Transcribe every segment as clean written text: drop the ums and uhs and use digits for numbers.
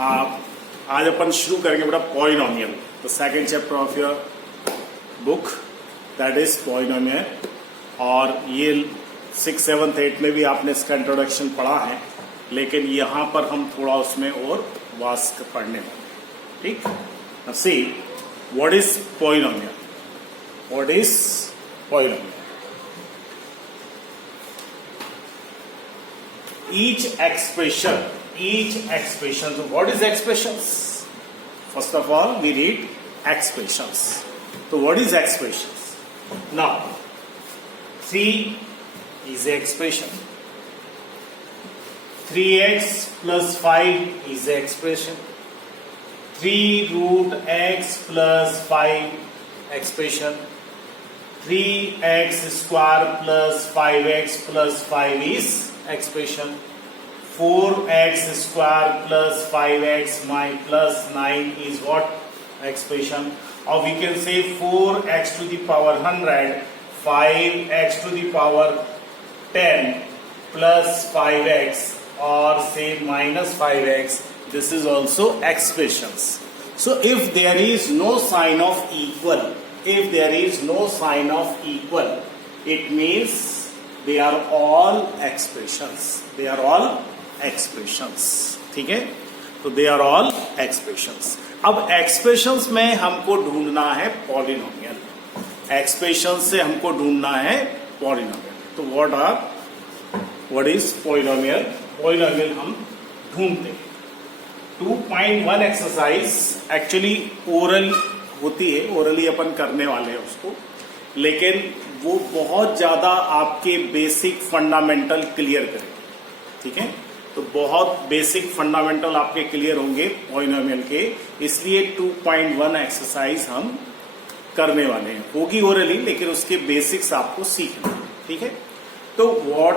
आज अपन शुरू करेंगे बेटा polynomial, the second chapter of your book that is polynomial. और ये 6th, 7th, 8th में भी आपने इसका इंट्रोडक्शन पढ़ा है, लेकिन यहाँ पर हम थोड़ा उसमें और वास्ट पढ़ने वाले। ठीक, see what is polynomial, what is polynomial. each expression, so what is expressions? First of all we read expressions. So what is expressions? Now 3 is the expression, 3x plus 5 is the expression, 3 root x plus 5 expression, 3x square plus 5x plus 5 is expression, 4x square plus 5x plus 9 is what? Expression. Or we can say 4x to the power 100, 5x to the power 10 plus 5x, or say minus 5x. This is also expressions. So if there is no sign of equal, it means they are all expressions. ठीक है, तो they are all expressions. अब expressions में हमको ढूंढना है polynomial, expressions से हमको ढूंढना है पॉलिनोमियल। तो what is पॉलिनोमियल? पॉलिनोमियल हम ढूंढते हैं। 2.1 एक्सरसाइज एक्चुअली ओरल होती है, ओरली अपन करने वाले हैं उसको, लेकिन वो बहुत ज्यादा आपके बेसिक फंडामेंटल क्लियर करेगी। ठीक है, तो बहुत बेसिक फंडामेंटल आपके क्लियर होंगे पॉलिनोमियल के, इसलिए 2.1 एक्सरसाइज हम करने वाले हैं। होगी ओरली, लेकिन उसके बेसिक्स आपको सीखना है। ठीक है, तो व्हाट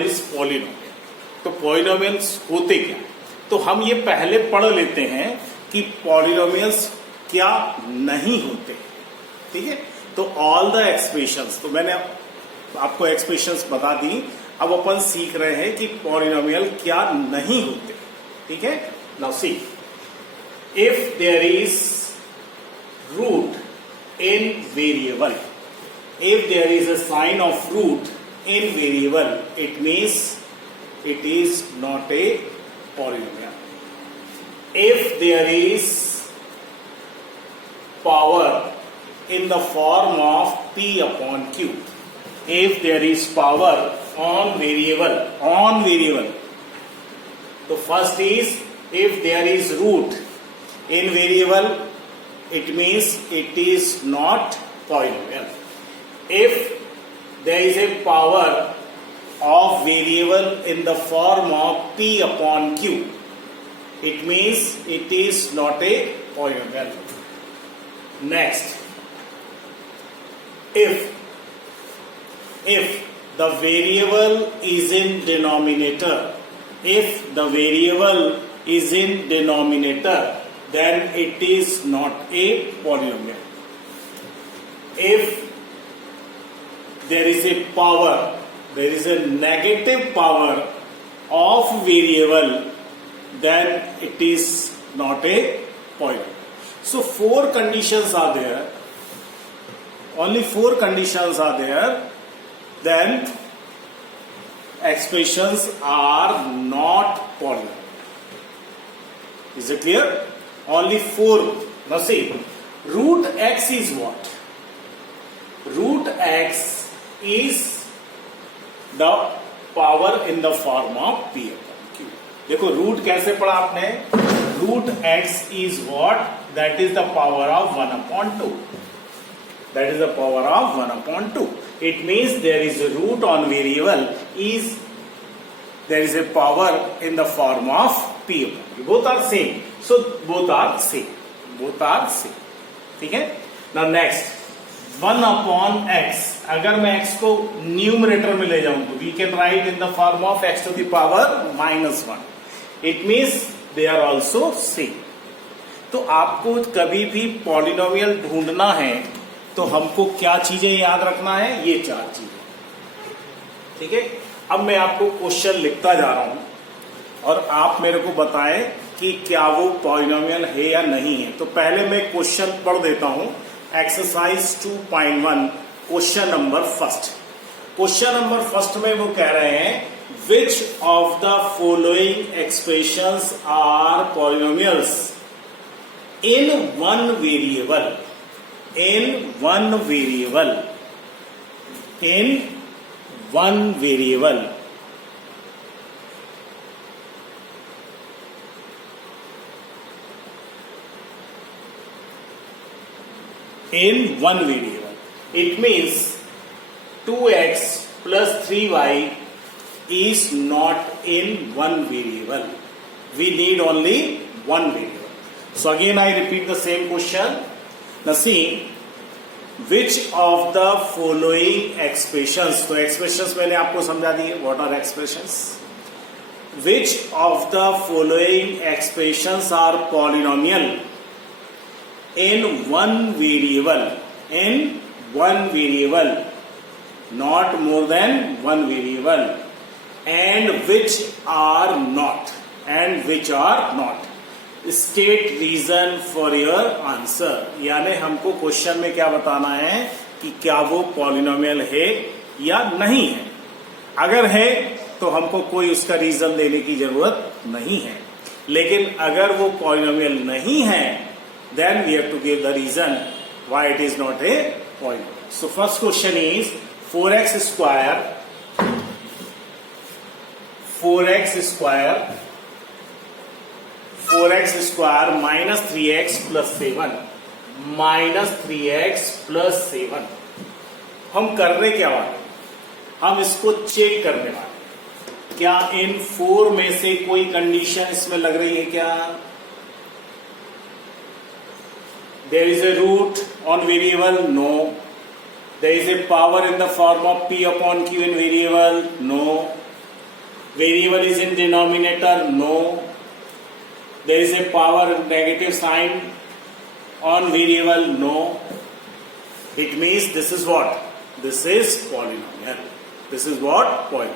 इज पॉलिनोमियल? तो पॉलिनोमियल्स होते क्या? तो हम ये पहले पढ़ लेते हैं कि पॉलिनोमियल्स क्या नहीं होते। ठीक है, तो ऑल द एक्सप्रेशंस, तो मैंने आपको एक्सप्रेशंस बता दी, अब अपन सीख रहे हैं कि पॉलिनोमियल क्या नहीं होते। ठीक है, now see, if there is root in variable, if there is a sign of root in variable, it means it is not a polynomial. If there is power in the form of p upon q, if there is power on variable, so first is if there is root in variable, it means it is not polynomial. If there is a power of variable in the form of p upon q, it means it is not a polynomial. Next, if the variable is in denominator, then it is not a polynomial. If there is a power, there is a negative power of variable, then it is not a polynomial. So 4 conditions are there, only 4 conditions are there, then expressions are not polynomial. Is it clear? Only 4. Now see, root x is what? Root x is the power in the form of p upon q. देखो root कैसे पढ़ा आपने? Root x is what? That is the power of 1 upon 2. That is the power of 1 upon 2. It means there is a root on variable, is there is a power in the form of p upon q. Both are same. So both are same. ठीक है? Now next, 1 upon x, अगर मैं x को numerator में ले जाऊं तो we can write in the form of x to the power -1. It means they are also same. तो आपको कभी भी पॉलिनोमियल ढूंढना है तो हमको क्या चीजें याद रखना है? ये 4 चीजें. ठीक है, अब मैं आपको क्वेश्चन लिखता जा रहा हूं. और आप मेरे को बताएं कि क्या वो पॉलिनोमियल है या नहीं है। तो पहले मैं क्वेश्चन पढ़ देता हूं। Exercise 2.1 question number first. Question number first में वो कह रहे हैं which of the following expressions are polynomials in one variable, in one variable, in one variable. In one variable, it means 2x plus 3y is not in one variable. We need only one variable. So again I repeat the same question. Now see, which of the following expressions, तो expressions मैंने आपको समझा दी है, what are expressions? Which of the following expressions are polynomial in one variable, in one variable, not more than one variable, and which are not, and which are not. State reason for your answer. यानी हमको question में क्या बताना है कि क्या वो polynomial है या नहीं है। अगर है तो हमको कोई उसका रीजन देने की जरूरत नहीं है, लेकिन अगर वो पॉलिनोमियल नहीं है then we have to give the reason why it is not a polynomial. So first question is 4x square, 4x square, 4x square minus 3x plus 7, minus 3x plus 7। हम कर रहे क्या वाले, हम इसको चेक करने वाले क्या इन 4 में से कोई कंडीशन इसमें लग रही है क्या। There is a root on variable? No. There is a power in the form of P upon Q in variable? No. Variable is in denominator? No. There is a power negative sign on variable? No. It means this is what? This is polynomial. This is what? Polynomial.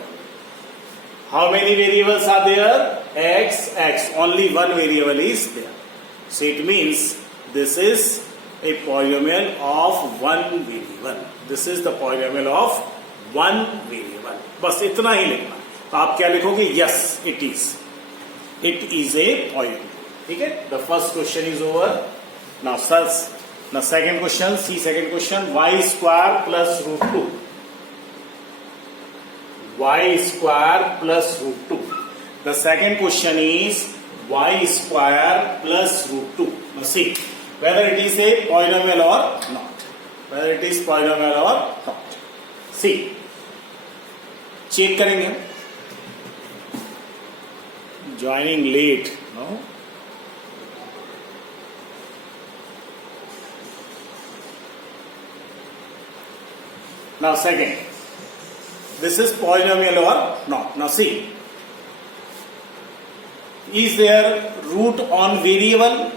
How many variables are there? X, X. Only one variable is there. So it means this is a polynomial of one variable. This is the polynomial of one variable. बस इतना ही लिखना। तो आप क्या लिखोगे? Yes, it is. It is a polynomial. ठीक है? The first question is over. Now, second question. See second question. Y square plus root 2. Y square plus root 2. The second question is y square plus root 2. Now see whether it is a polynomial or not. Whether it is polynomial or not. See, check करेंगे। Joining late, no? Now second, this is polynomial or not. Now see, is there root on variable?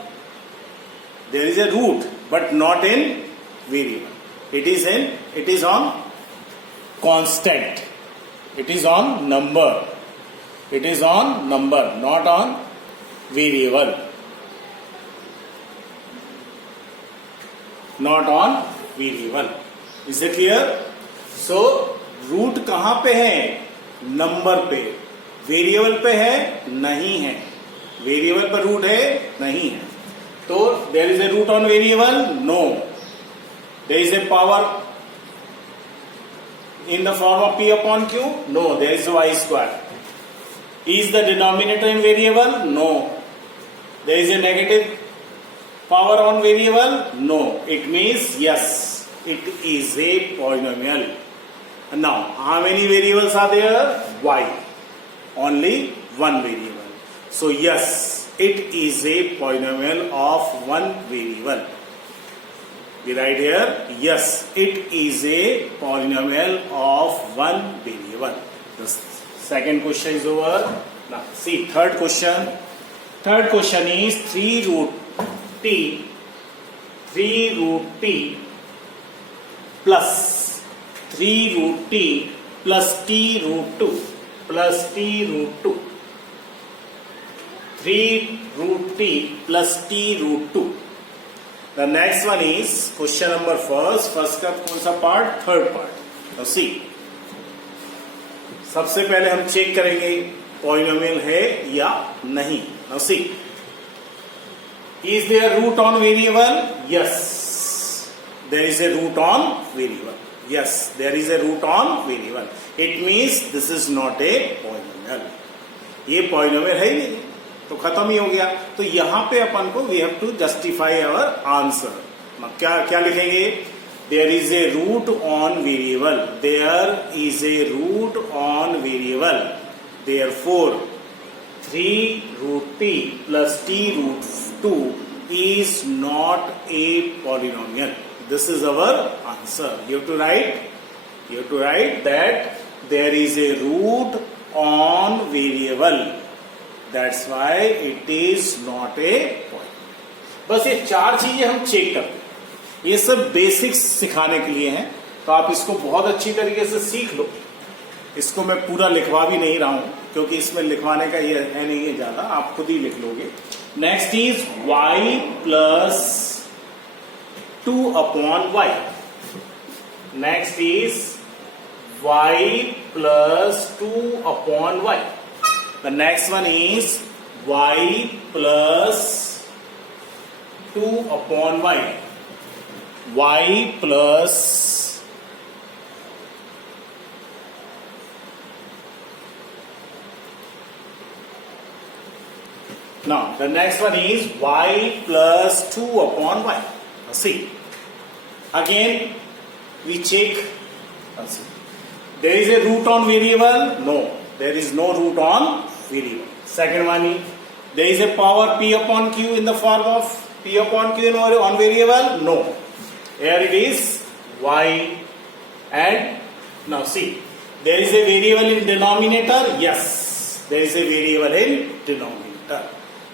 There is a root, but not in variable. It is on constant. It is on number. It is on number, not on variable. Not on variable. Is it clear? So root कहां पे है? Number पे। Variable पे है? नहीं है। Variable पर root है? नहीं है। तो there is a root on variable? No. There is a power in the form of P upon Q? No. There is y square. Is the denominator in variable? No. There is a negative power on variable? No. It means yes, it is a polynomial. Now, how many variables are there? Y. Only one variable. So yes, it is a polynomial of one variable. We write here, yes, it is a polynomial of one variable. The second question is over. Now see third question. Third question is 3 root t plus 3 root t plus t root 2 plus t root 2 3 root t plus t root 2. The next one is question number first का कौन सा part? Third part. Now see, सबसे पहले हम check करेंगे polynomial है या नहीं. Now see, is there root on variable? Yes, there is a root on variable. Yes, there is a root on variable. It means this is not a polynomial. ये polynomial है ही नहीं, तो खत्म ही हो गया. तो यहां पे अपन को we have to justify our answer. क्या लिखेंगे? There is a root on variable. There is a root on variable. Therefore 3 root t plus t root 2 is not a polynomial. This is our answer. You have to write that there is a root on variable. That's why it is not a point. बस ये 4 चीजें हम check करते हैं. ये सब basics सिखाने के लिए हैं, तो आप इसको बहुत अच्छी तरीके से सीख लो. इसको मैं पूरा लिखवा भी नहीं रहा हूं, क्योंकि इसमें लिखवाने का ये है नहीं है ज्यादा, आप खुद ही लिख लोगे. Next is y plus 2 upon y. Next is y plus 2 upon y. The next one is y plus 2 upon y. Y plus now the next one is y plus 2 upon y. Now see, again we check. See. There is a root on variable? No, there is no root on variable. Second one is, there is a power p upon q in the form of p upon q on variable? No. Here it is y, and now see, there is a variable in denominator? Yes, there is a variable in denominator.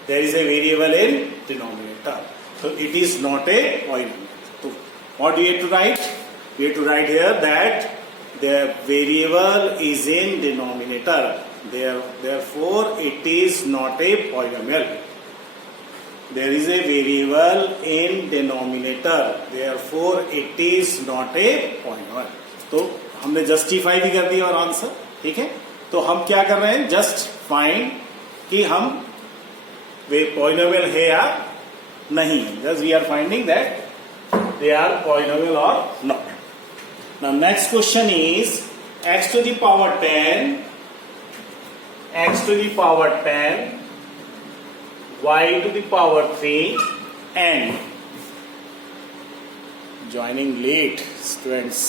There is a variable in denominator. So it is not a polynomial. So what do you have to write? You have to write here that the variable is in denominator. Therefore, it is not a polynomial. There is a variable in denominator. Therefore, it is not a polynomial. तो हमने justify भी कर दिया और answer. ठीक है, तो हम क्या कर रहे हैं? जस्ट फाइंड कि हम वे पॉलिनोमियल है या नहीं. Just we are finding that they are polynomial और not. Now next question is x to the power 10, x to the power 10, y to the power 3, and joining late students.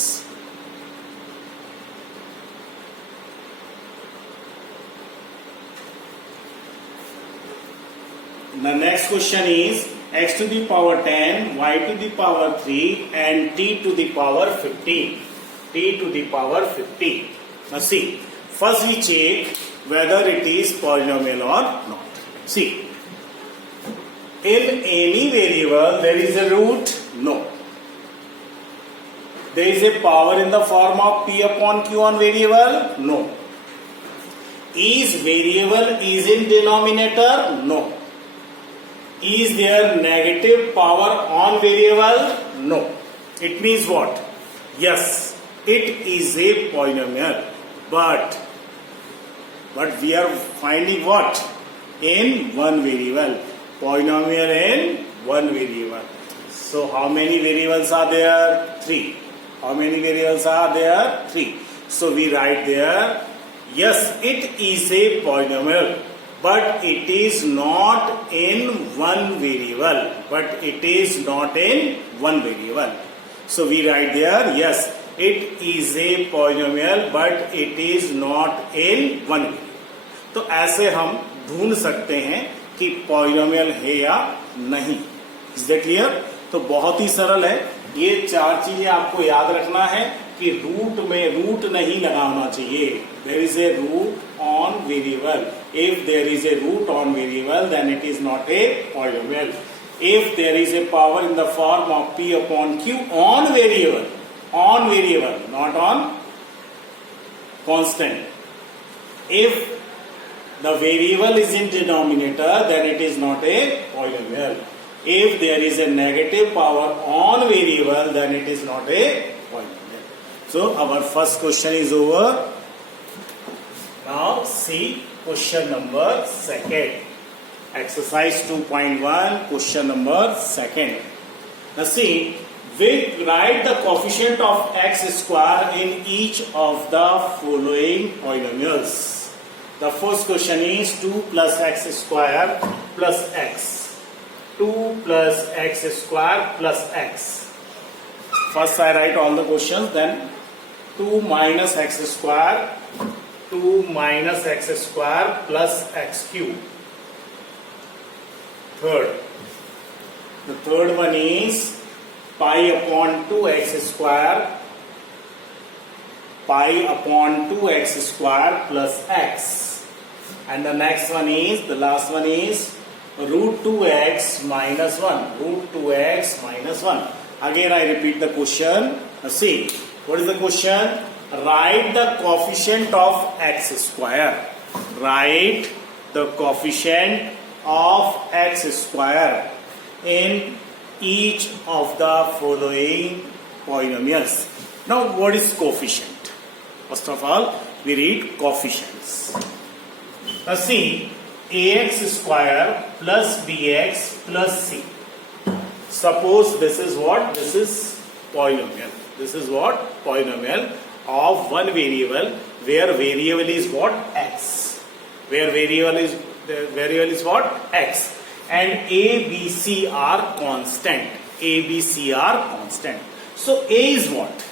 The next question is x to the power 10, y to the power 3, and t to the power 15. T to the power 15. Now see, first we check whether it is polynomial or not. See, in any variable there is a root? No. There is a power in the form of p upon q on variable? No. Is variable is in denominator? No. Is there negative power on variable? No. It means what? Yes, it is a polynomial, but we are finding what? In one variable. Polynomial in one variable. So how many variables are there? 3. How many variables are there? 3. So we write there, yes, it is a polynomial, but it is not in one variable. But it is not in one variable. So we write there, yes, it is a polynomial, but it is not in one variable. तो ऐसे हम ढूंढ सकते हैं कि polynomial है या नहीं. Is that clear? तो बहुत ही सरल है. ये 4 चीजें आपको याद रखना है कि रूट में रूट नहीं लगाना चाहिए. There is a root on variable. If there is a root on variable then it is not a polynomial. If there is a power in the form of p upon q on variable, not on constant. If the variable is in denominator, then it is not a polynomial. If there is a negative power on variable, then it is not a polynomial. So our first question is over. Now see question number second. Exercise 2.1, question number second. Now see, we write the coefficient of x square in each of the following polynomials. The first question is 2 plus x square plus x. 2 plus x square plus x. First I write all the questions, then 2 minus x square, 2 minus x square plus x cube. Third. The third one is pi upon 2x square, pi upon 2x square plus x. And the next one is, the last one is root 2x minus 1. Root 2x minus 1. Again I repeat the question. Now see, what is the question? Write the coefficient of x square. Write the coefficient of x square in each of the following polynomials. Now what is coefficient? First of all, we read coefficients. Now see, ax square plus bx plus c. Suppose this is what? This is polynomial. This is what? Polynomial of one variable, where variable is what? X. Where variable is what? X. And a, b, c are constant. A, b, c are constant. So a is what?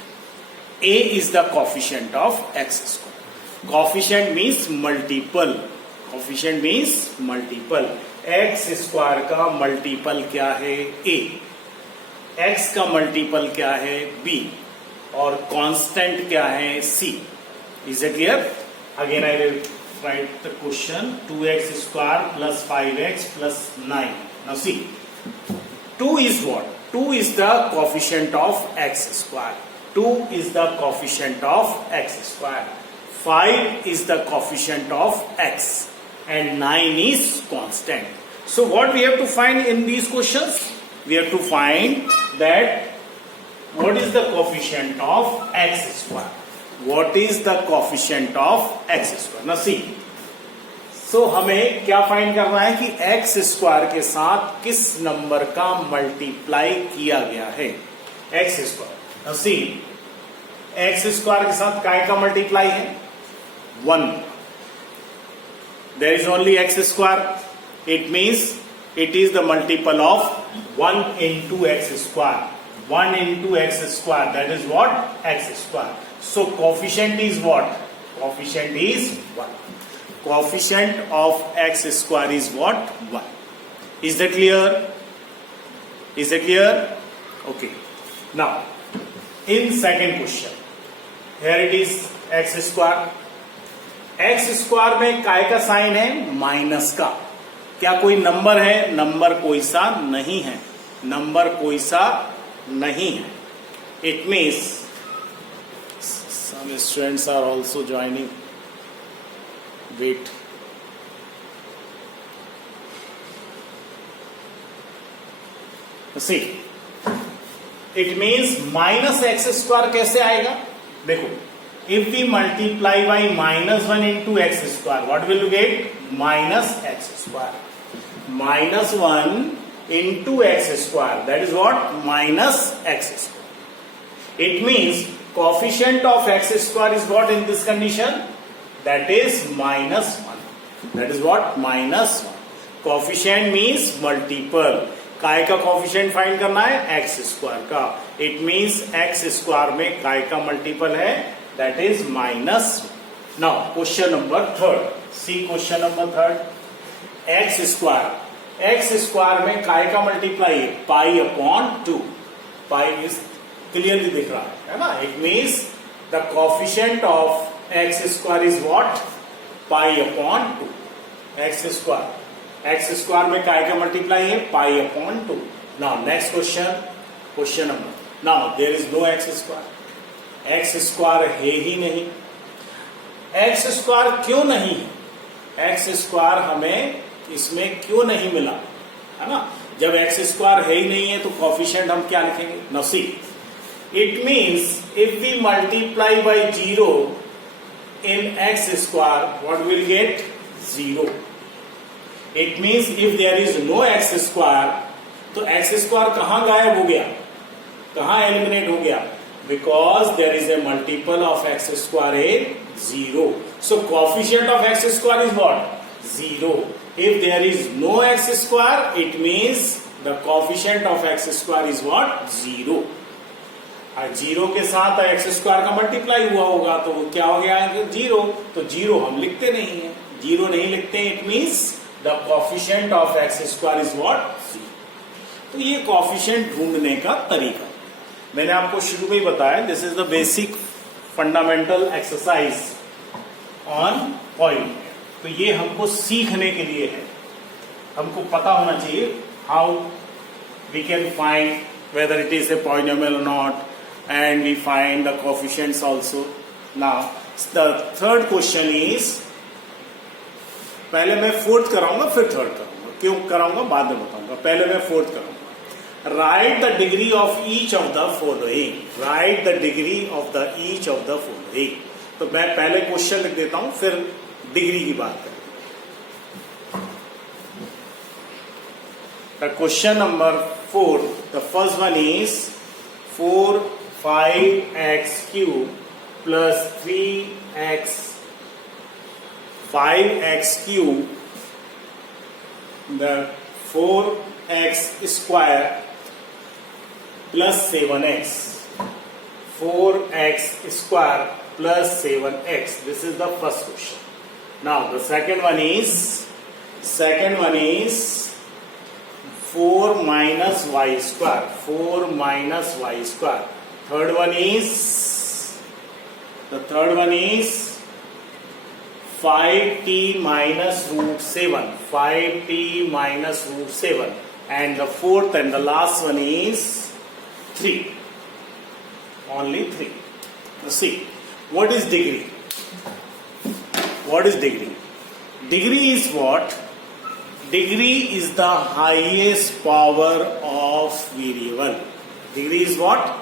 A is the coefficient of x square. Coefficient means multiple. Coefficient means multiple. x square का multiple क्या है? A. x का multiple क्या है? B. और constant क्या है? C. Is it clear? Again I will write the question. 2x square plus 5x plus 9. Now see, 2 is what? 2 is the coefficient of x square. 2 is the coefficient of x square. 5 is the coefficient of x. And 9 is constant. So what we have to find in these questions? We have to find that what is the coefficient of x square. What is the coefficient of x square? Now see, so हमें क्या find करना है कि x square के साथ किस number का multiply किया गया है? x square. Now see, x square के साथ काय का मल्टीप्लाई है? 1. There is only x square. It means it is the multiple of 1 into x square. 1 into x square, that is what? X square. So coefficient is what? Coefficient is 1. Coefficient of x square is what? 1. Is that clear? Is that clear? Okay. Now, in second question, here it is x square. x square में काय का sign है? Minus का. क्या कोई number है? Number कोई सा नहीं है. नंबर कोई सा नहीं है. It means some students are also joining. Wait. See, it means minus x square कैसे आएगा? देखो, if we multiply by minus 1 into x square, what will you get? Minus x square. Minus 1 into x square, that is what? Minus x square. It means coefficient of x square is what in this condition? That is minus 1. That is what? Minus 1. Coefficient means multiple. काय का coefficient find करना है? x square का. It means x square में काय का multiple है? That is minus 1. Now question number third. See question number third. X square. X square में काय का multiply है? Pi upon 2. Pi is clearly दिख रहा है ना? It means the coefficient of x square is what? Pi upon 2. X square. X square में काय का multiply है? Pi upon 2. Now next question. Question number. Now there is no x square. x square है ही नहीं. x square क्यों नहीं है? X square हमें इसमें क्यों नहीं मिला, है ना? जब एक्स स्क्वायर है ही नहीं है तो कोफिशिएंट हम क्या लिखेंगे? Now see, it means if we multiply by 0 in x square, what will get? 0. It means if there is no x square, तो x square कहाँ गायब हो गया, कहाँ एलिमिनेट हो गया? Because there is a multiple of x square is 0. So coefficient of x square is what? 0. If there is no x square, it means the coefficient of x square is what? 0. 0 के साथ x square का multiply हुआ होगा तो वो क्या हो गया? 0. तो 0 हम लिखते नहीं है, 0 नहीं लिखते, it means the coefficient of x square is what? 0. तो ये कोफिशिएंट ढूंढने का तरीका मैंने आपको शुरू में ही बताया. This is the basic fundamental exercise on point. तो ये हमको सीखने के लिए है, हमको पता होना चाहिए how we can find whether it is a polynomial or not, and we find the coefficients also. Now the third question is, पहले मैं फोर्थ कराऊंगा फिर थर्ड करूंगा, क्यों कराऊंगा बाद में बताऊंगा, पहले मैं फोर्थ करूंगा. Right the degree of each of the following. Right the degree of the each of the following. तो मैं पहले क्वेश्चन लिख देता हूं फिर डिग्री की बात करें. The question number 4, the first one is 4 5x cube plus 3x 5x cube, the 4x square plus 7x. 4x square plus 7x. This is the first question. Now the second one is 4 minus y square. 4 minus y square. The third one is 5t minus root 7. 5t minus root 7. And the fourth and the last one is 3. Only 3. Now see, what is degree? What is degree? Degree is what? Degree is the highest power of variable. Degree is what?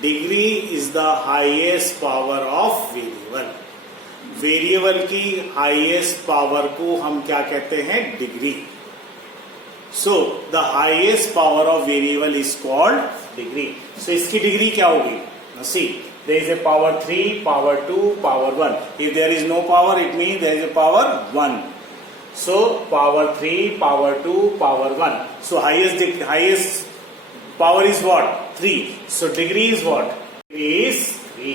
Degree is the highest power of variable. Variable की highest power को हम क्या कहते हैं? Degree. So the highest power of variable is called degree. So इसकी degree क्या होगी? Now see, there is a power 3, power 2, power 1. If there is no power, it means there is a power 1. So power 3, power 2, power 1. So highest power is what? 3. So degree is what? Degree is 3.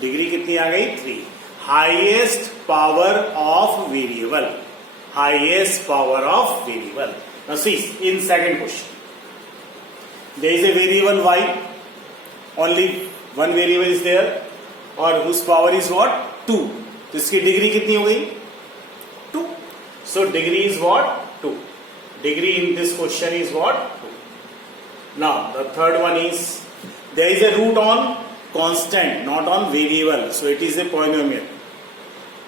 Degree कितनी आ गई? 3. Highest power of variable. Highest power of variable. Now see, in second question, there is a variable y. Only one variable is there, और whose power is what? 2. तो इसकी degree कितनी हो गई? 2. So degree is what? 2. Degree in this question is what? 2. Now the third one is, there is a root on constant, not on variable. So it is a polynomial.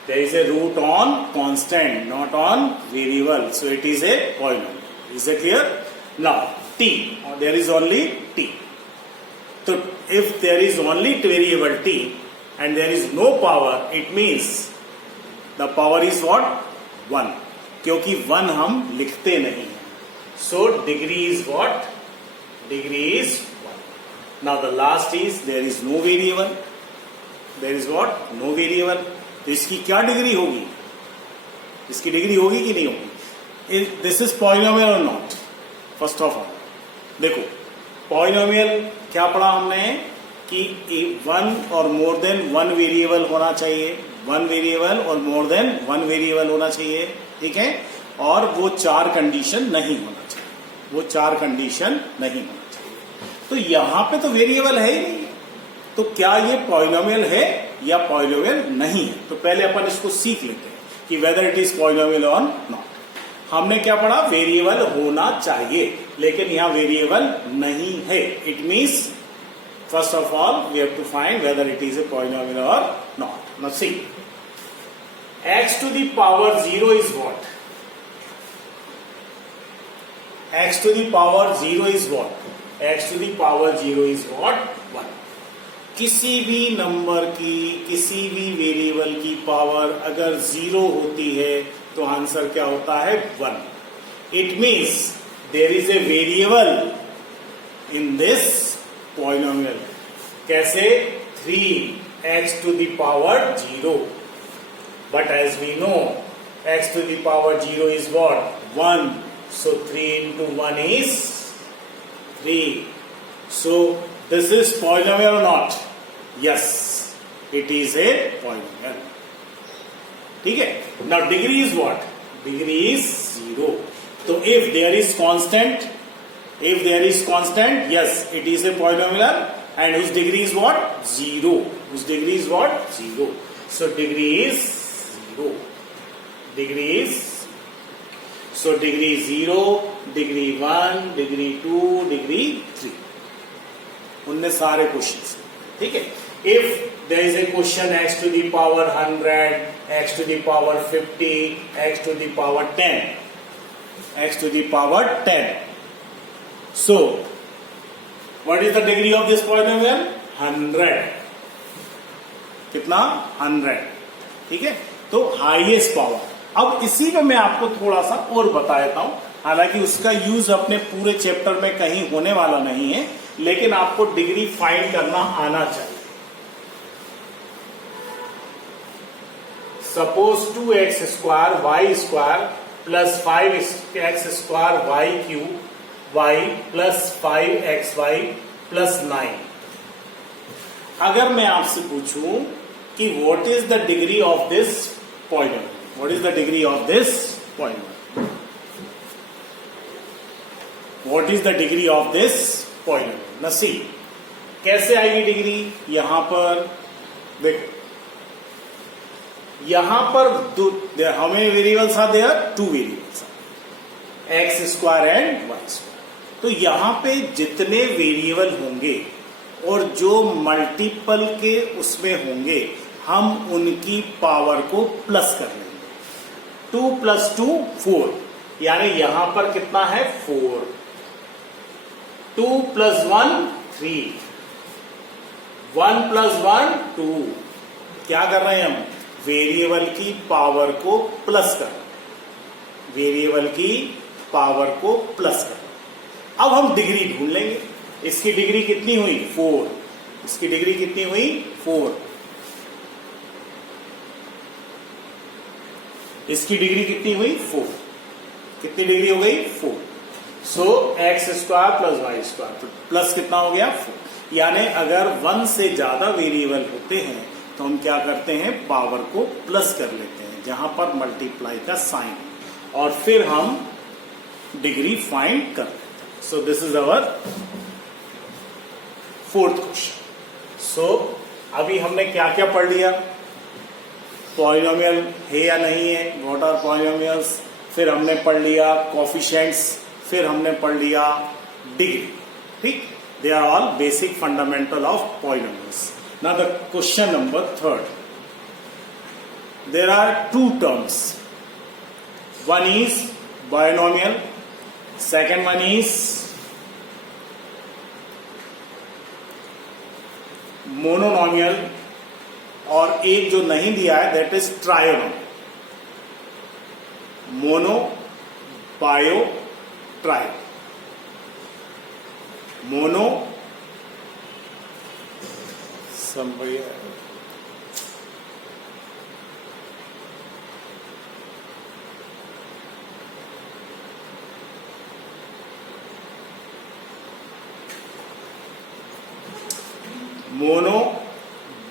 There is a root on constant, not on variable. So it is a polynomial. Is it clear? Now t, there is only t. So if there is only variable t and there is no power, it means the power is what? 1. क्योंकि 1 हम लिखते नहीं हैं. So degree is what? Degree is 1. Now the last is, there is no variable. There is what? No variable. तो इसकी क्या degree होगी? इसकी डिग्री होगी कि नहीं होगी? This is polynomial or not? First of all, देखो polynomial क्या पढ़ा हमने कि 1 और more than 1 वेरिएबल होना चाहिए. 1 वेरिएबल और more than 1 वेरिएबल होना चाहिए. ठीक है, और वो 4 कंडीशन नहीं होना चाहिए. वो 4 कंडीशन नहीं होना चाहिए. तो यहां पे तो वेरिएबल है ही नहीं, तो क्या ये पॉलिनोमियल है या पॉलिनोमियल नहीं है? तो पहले अपन इसको सीख लेते हैं कि वेदर इट इज पॉलिनोमियल और नॉट. हमने क्या पढ़ा? वेरिएबल होना चाहिए, लेकिन यहां वेरिएबल नहीं है. It means first of all we have to find whether it is a polynomial और not. Now see, x to the power 0 is what? X to the power 0 is what? X to the power 0 is what? 1. किसी भी number की, किसी भी variable की power अगर 0 होती है तो आंसर क्या होता है? 1. It means there is a variable in this polynomial. कैसे? 3x to the power 0. But as we know, x to the power 0 is what? 1. So 3 into 1 is 3. So this is polynomial or not? Yes, it is a polynomial. ठीक है? Now degree is what? Degree is 0. So if there is constant, yes, it is a polynomial, and whose degree is what? 0. Whose degree is what? 0. So degree is 0. Degree is, so degree 0, degree 1, degree 2, degree 3. उनने सारे questions. ठीक है? If there is a question x to the power 100, x to the power 50, x to the power 10, x to the power 10. So what is the degree of this polynomial? 100. कितना? 100. ठीक है? तो highest power. अब इसी में मैं आपको थोड़ा सा और बता देता हूं, हालांकि उसका यूज अपने पूरे चैप्टर में कहीं होने वाला नहीं है, लेकिन आपको डिग्री फाइंड करना आना चाहिए. Suppose 2x square y square plus 5x square y cube y plus 5xy plus 9. अगर मैं आपसे पूछूं कि what is the degree of this polynomial? What is the degree of this polynomial? What is the degree of this polynomial? Now see, कैसे आएगी degree? यहां पर देखो, यहां पर how many variables are there? 2 variables are x square and y square. तो यहां पे जितने वेरिएबल होंगे और जो मल्टीपल के उसमें होंगे, हम उनकी पावर को प्लस कर लेंगे. 2 + 2 4, यानी यहां पर कितना है? 4. 2 + 1 3, 1 + 1 2. क्या कर रहे हैं हम? वेरिएबल की पावर को प्लस कर रहे हैं. वेरिएबल की पावर को प्लस कर रहे हैं. अब हम डिग्री ढूंढ लेंगे. इसकी डिग्री कितनी हुई? 4. इसकी डिग्री कितनी हुई? 4. इसकी डिग्री कितनी हुई? 4. कितनी डिग्री हो गई? 4. So x square plus y square plus कितना हो गया? 4. यानी अगर 1 से ज्यादा वेरिएबल होते हैं तो हम क्या करते हैं? पावर को प्लस कर लेते हैं जहां पर मल्टीप्लाई का साइन, और फिर हम डिग्री फाइंड कर लेते हैं. So this is our 4th question. So अभी हमने क्या क्या पढ़ लिया? पॉलिनोमियल है या नहीं है, व्हाट आर पॉलिनोमियल्स, फिर हमने पढ़ लिया कोफिशिएंट्स, फिर हमने पढ़ लिया डिग्री. ठीक? They are all basic fundamental of polynomials. Now the question number 3. There are 2 terms. One is binomial, second one is mononomial, और एक जो नहीं दिया है that is trionomial. Mono, bio, trio. Mono mono,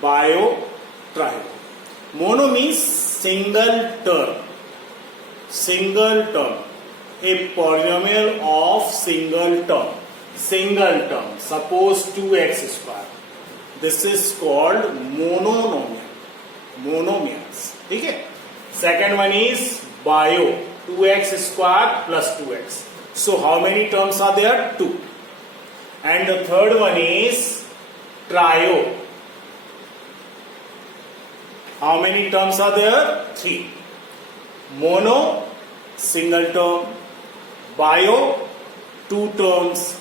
bio, trio. Mono means single term. Single term. A polynomial of single term. Single term. Suppose 2x square. This is called mononomial. Monomials. ठीक है? Second one is bio. 2x square plus 2x. So how many terms are there? 2. And the third one is trio. How many terms are there? 3. Mono, single term. Bio, 2 terms.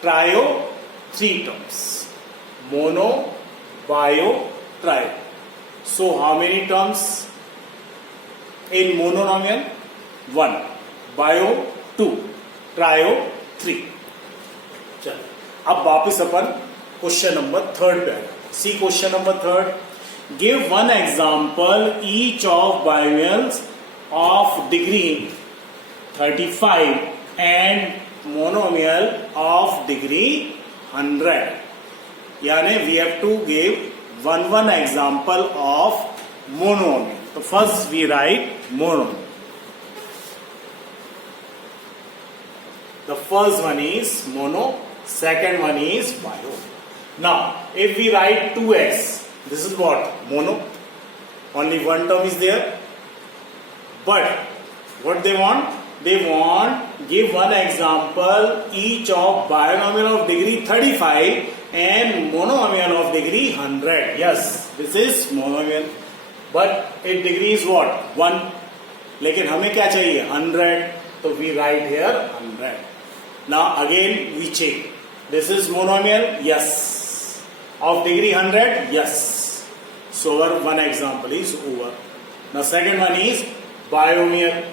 Trio, 3 terms. Mono, bio, trio. So how many terms in mononomial? 1. Bio, 2. Trio, 3. चलो अब वापिस अपन question number 3 पे आए. सी question number 3. Give one example each of binomials of degree 35 and monomial of degree 100. यानी we have to give one example of monomial. So first we write monomial. The first one is mono, second one is bio. Now if we write 2x, this is what? Mono. Only one term is there. But what they want? They want give one example each of binomial of degree 35 and monomial of degree 100. Yes, this is monomial. But its degree is what? 1. लेकिन हमें क्या चाहिए? 100. So we write here 100. Now again we check. This is monomial? Yes. Of degree 100? Yes. So our one example is over. Now second one is binomial.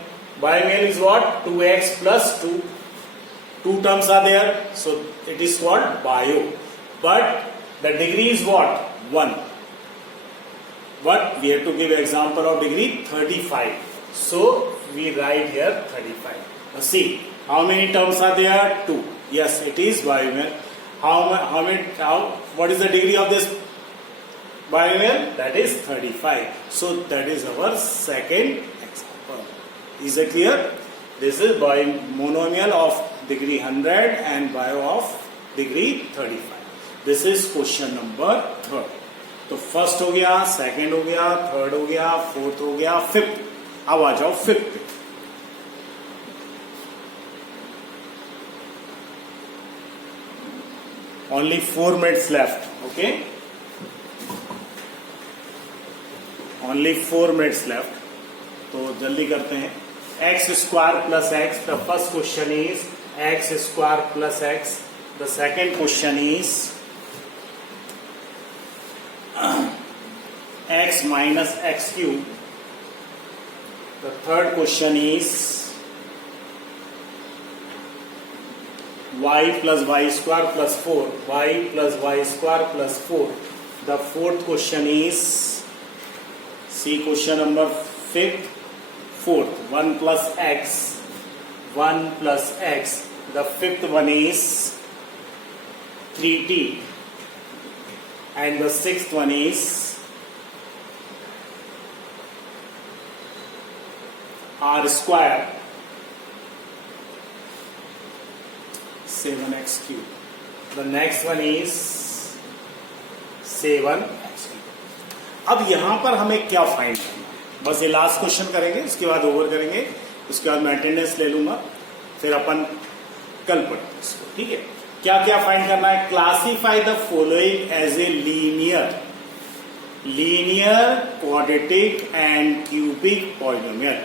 Binomial is what? 2x plus 2. 2 terms are there. So it is called bio. But the degree is what? 1. But we have to give example of degree 35. So we write here 35. Now see, how many terms are there? 2. Yes, it is binomial. What is the degree of this binomial? That is 35. So that is our second example. Is it clear? This is monomial of degree 100 and bio of degree 35. This is question number 3. तो first हो गया, second हो गया, third हो गया, fourth हो गया, fifth. अब आ जाओ फिफ्थ पे. Only 4 minutes left. Okay. Only 4 minutes left. तो जल्दी करते हैं. X square plus x. The first question is x square plus x. The second question is x minus x cube. The third question is y plus y square plus 4. Y plus y square plus 4. The fourth question is, see question number 5th. Fourth, 1 plus x. 1 plus x. The fifth one is 3t. And the sixth one is r square 7x cube. The next one is 7x cube. अब यहां पर हमें क्या find करना है? बस ये last question करेंगे, उसके बाद ओवर करेंगे, उसके बाद मैं अटेंडेंस ले लूंगा, फिर अपन कल पढ़ेंगे इसको. ठीक है. क्या क्या फाइंड करना है? Classify the following as a linear quadratic and cubic polynomial.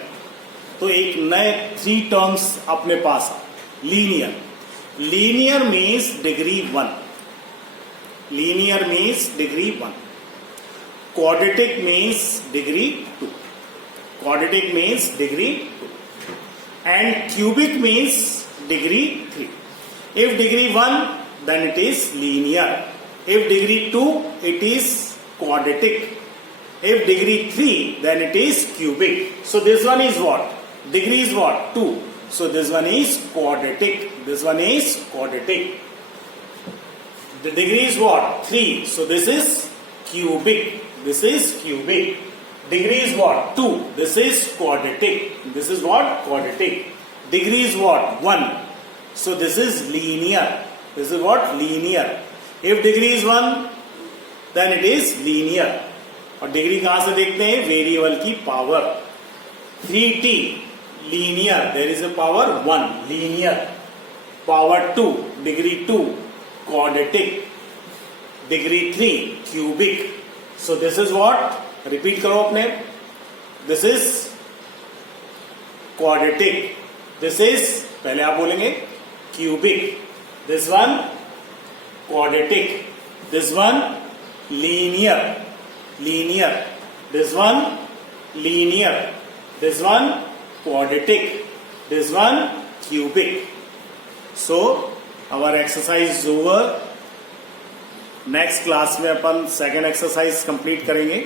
तो एक नए 3 टर्म्स अपने पास आ. Linear means degree 1. Linear means degree 1. Quadratic means degree 2. Quadratic means degree 2. And cubic means degree 3. If degree 1, then it is linear. If degree 2, it is quadratic. If degree 3, then it is cubic. So this one is what? Degree is what? 2. So this one is quadratic. This one is quadratic. The degree is what? 3. So this is cubic. This is cubic. Degree is what? 2. This is quadratic. This is what? Quadratic. Degree is what? 1. So this is linear. This is what? Linear. If degree is 1, then it is linear. और degree कहां से देखते हैं? Variable की power. 3t linear. There is a power 1 linear. Power 2 degree 2 quadratic. Degree 3 cubic. So this is what? Repeat करो अपने. This is quadratic. This is, पहले आप बोलेंगे cubic. This one quadratic. This one linear. Linear. This one linear. This one quadratic. This one cubic. So our exercise is over. Next class में अपन second exercise complete करेंगे.